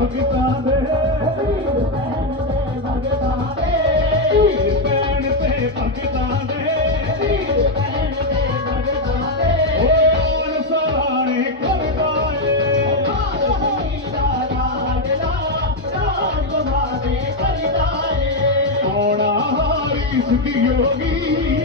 भगतां दे भैन ते भगतां दे सराणे करदा सोना हारी सिद्धि योगी